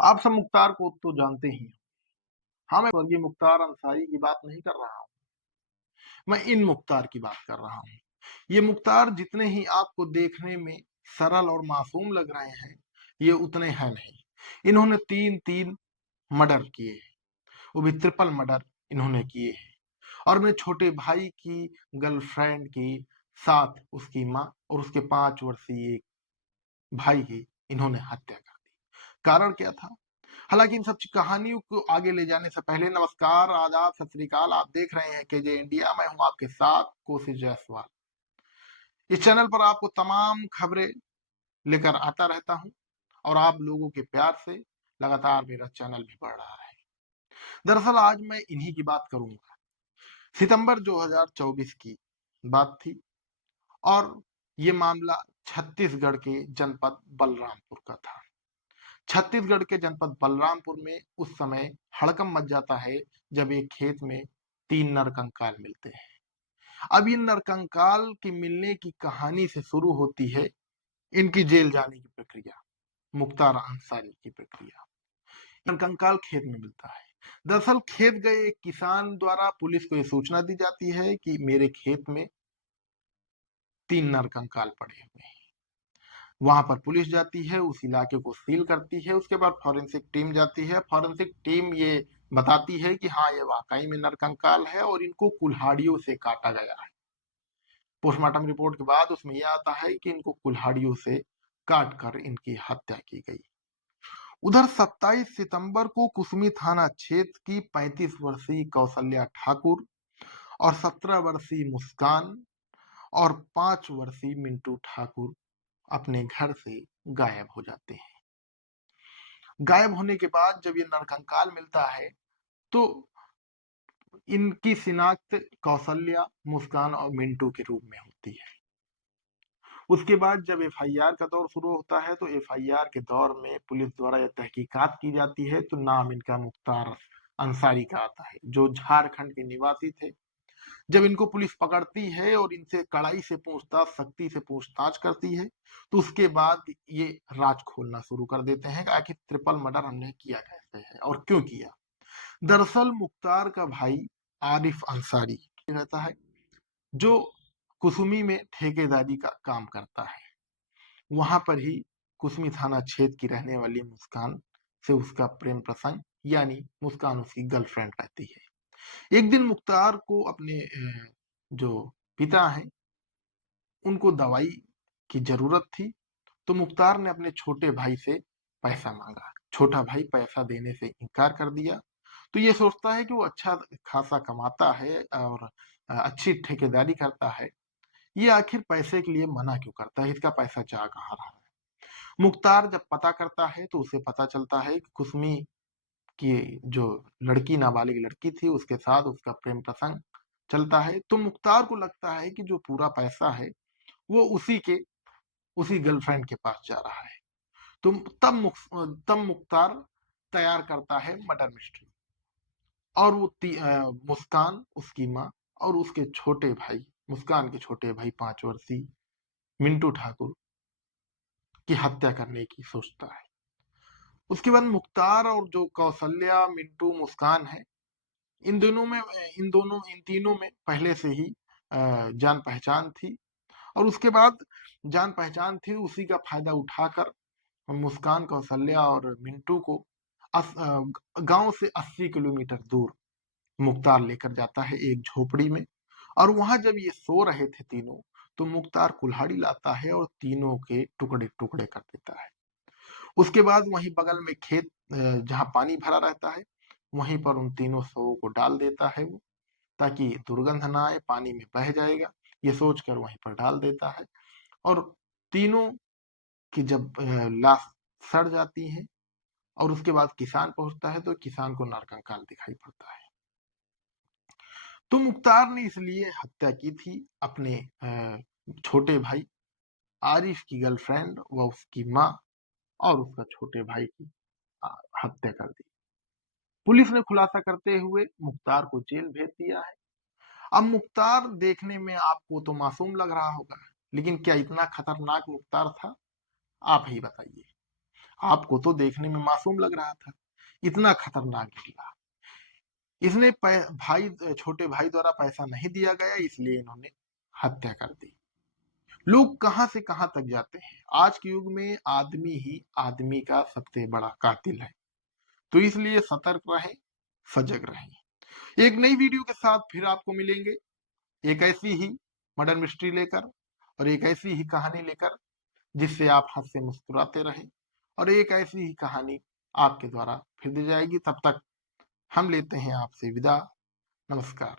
आप सब मुख्तार को तो जानते ही हैं। हाँ, मैं स्वर्गीय मुख्तार अंसारी की बात नहीं कर रहा हूँ, मैं इन मुख्तार की बात कर रहा हूँ। ये मुख्तार जितने ही आपको देखने में सरल और मासूम लग रहे हैं, ये उतने हैं नहीं। इन्होंने 3-3 मर्डर किए हैं, वो भी ट्रिपल मर्डर इन्होंने किए हैं। और मेरे छोटे भाई की गर्लफ्रेंड की साथ उसकी माँ और उसके 5 वर्षीय एक भाई की इन्होंने हत्या कर दी। कारण क्या था? हालांकि इन सब कहानियों को आगे ले जाने से पहले नमस्कार, आदाब, सत श्री अकाल। आप देख रहे हैं केजे इंडिया, मैं हूं आपके साथ कोशिश जायसवाल। इस चैनल पर आपको तमाम खबरें लेकर आता रहता हूं और आप लोगों के प्यार से लगातार मेरा चैनल भी बढ़ रहा है। दरअसल आज मैं इन्हीं की बात करूंगा। सितंबर 2024 की बात थी और ये मामला छत्तीसगढ़ के जनपद बलरामपुर का था। छत्तीसगढ़ के जनपद बलरामपुर में उस समय हड़कंप मच जाता है जब एक खेत में 3 नरकंकाल मिलते हैं। अब इन नरकंकाल के मिलने की कहानी से शुरू होती है इनकी जेल जाने की प्रक्रिया, मुख्तार अंसारी की प्रक्रिया। नरकंकाल खेत में मिलता है। दरअसल खेत गए एक किसान द्वारा पुलिस को यह सूचना दी जाती है कि मेरे खेत में 3 नरकंकाल पड़े हुए हैं। वहां पर पुलिस जाती है, उस इलाके को सील करती है। उसके बाद फॉरेंसिक टीम जाती है। फॉरेंसिक टीम ये बताती है कि हाँ, ये वाकई में नरकंकाल है और इनको कुल्हाड़ियों से काटा गया है। पोस्टमार्टम रिपोर्ट के बाद उसमें यह आता है कि इनको कुल्हाड़ियों से काट कर इनकी हत्या की गई। उधर 27 सितंबर को कुसमी थाना क्षेत्र की 35 वर्षीय कौशल्या ठाकुर और 17 वर्षीय मुस्कान और 5 वर्षीय मिंटू ठाकुर अपने घर से गायब हो जाते हैं। गायब होने के बाद जब ये नरकंकाल मिलता है तो इनकी शिनाख्त कौशल्या, मुस्कान और मिंटू के रूप में होती है। उसके बाद जब एफआईआर का दौर शुरू होता है तो एफआईआर के दौर में पुलिस द्वारा यह तहकीकात की जाती है तो नाम इनका मुख्तार अंसारी का आता है, जो झारखंड के निवासी थे। जब इनको पुलिस पकड़ती है और इनसे कड़ाई से पूछताछ, सख्ती से पूछताछ करती है तो उसके बाद ये राज खोलना शुरू कर देते हैं कि आखिर ट्रिपल मर्डर हमने किया कैसे है और क्यों किया। दरअसल मुख्तार का भाई आरिफ अंसारी रहता है, जो कुसुमी में ठेकेदारी का काम करता है। वहां पर ही कुसमी थाना क्षेत्र की रहने वाली मुस्कान से उसका प्रेम प्रसंग, यानी मुस्कान उसकी गर्लफ्रेंड रहती है। एक दिन मुख्तार को अपने जो पिता हैं उनको दवाई की जरूरत थी तो मुख्तार ने अपने छोटे भाई से पैसा मांगा। छोटा भाई पैसा देने से इनकार कर दिया। तो ये सोचता है कि वो अच्छा खासा कमाता है और अच्छी ठेकेदारी करता है, ये आखिर पैसे के लिए मना क्यों करता है, इसका पैसा जा कहाँ रहा है। मुख्तार जब पता करता है तो उसे पता चलता है कि कुसमी की जो लड़की, नाबालिग लड़की थी, उसके साथ उसका प्रेम प्रसंग चलता है। तो मुख्तार को लगता है कि जो पूरा पैसा है वो उसी गर्लफ्रेंड के पास जा रहा है। तो तब मुख्तार तैयार करता है मर्डर मिस्ट्री और वो मुस्कान, उसकी माँ और उसके छोटे भाई, मुस्कान के छोटे भाई 5 वर्षीय मिंटू ठाकुर की हत्या करने की सोचता है। उसके बाद मुख्तार और जो कौशल्या, मिंटू, मुस्कान है, इन तीनों में पहले से ही जान पहचान थी और उसके बाद जान पहचान थी, उसी का फायदा उठाकर मुस्कान, कौशल्या और मिंटू को गांव से 80 किलोमीटर दूर मुख्तार लेकर जाता है एक झोपड़ी में। और वहां जब ये सो रहे थे तीनों तो मुख्तार कुल्हाड़ी लाता है और तीनों के टुकड़े टुकड़े कर देता है। उसके बाद वहीं बगल में खेत जहां पानी भरा रहता है, वहीं पर उन तीनों शवों को डाल देता है वो, ताकि दुर्गंध ना आए, पानी में बह जाएगा, ये सोचकर वहीं पर डाल देता है। और तीनों की जब लाश सड़ जाती है और उसके बाद किसान पहुंचता है तो किसान को नरकंकाल दिखाई पड़ता है। तो मुख्तार ने इसलिए हत्या की थी अपने छोटे भाई आरिफ की गर्लफ्रेंड व उसकी माँ और उसका छोटे भाई की अ, हत्या कर दी। पुलिस ने खुलासा करते हुए मुख्तार को जेल भेज दिया है। अब मुख्तार देखने में आपको तो मासूम लग रहा होगा, लेकिन क्या इतना खतरनाक मुख्तार था? आप ही बताइए। आपको तो देखने में मासूम लग रहा था, इतना खतरनाक निकला। इसने भाई छोटे भाई द्वारा पैसा नहीं दिया गया, इसलिए इन्होंने हत्या कर दी। लोग कहां से कहां तक जाते हैं। आज के युग में आदमी ही आदमी का सबसे बड़ा कातिल है। तो इसलिए सतर्क रहें, सजग रहें। एक नई वीडियो के साथ फिर आपको मिलेंगे, एक ऐसी ही मर्डर मिस्ट्री लेकर और एक ऐसी ही कहानी लेकर, जिससे आप हंसते मुस्कुराते रहें, और एक ऐसी ही कहानी आपके द्वारा फिर दी जाएगी। तब तक हम लेते हैं आपसे विदा। नमस्कार।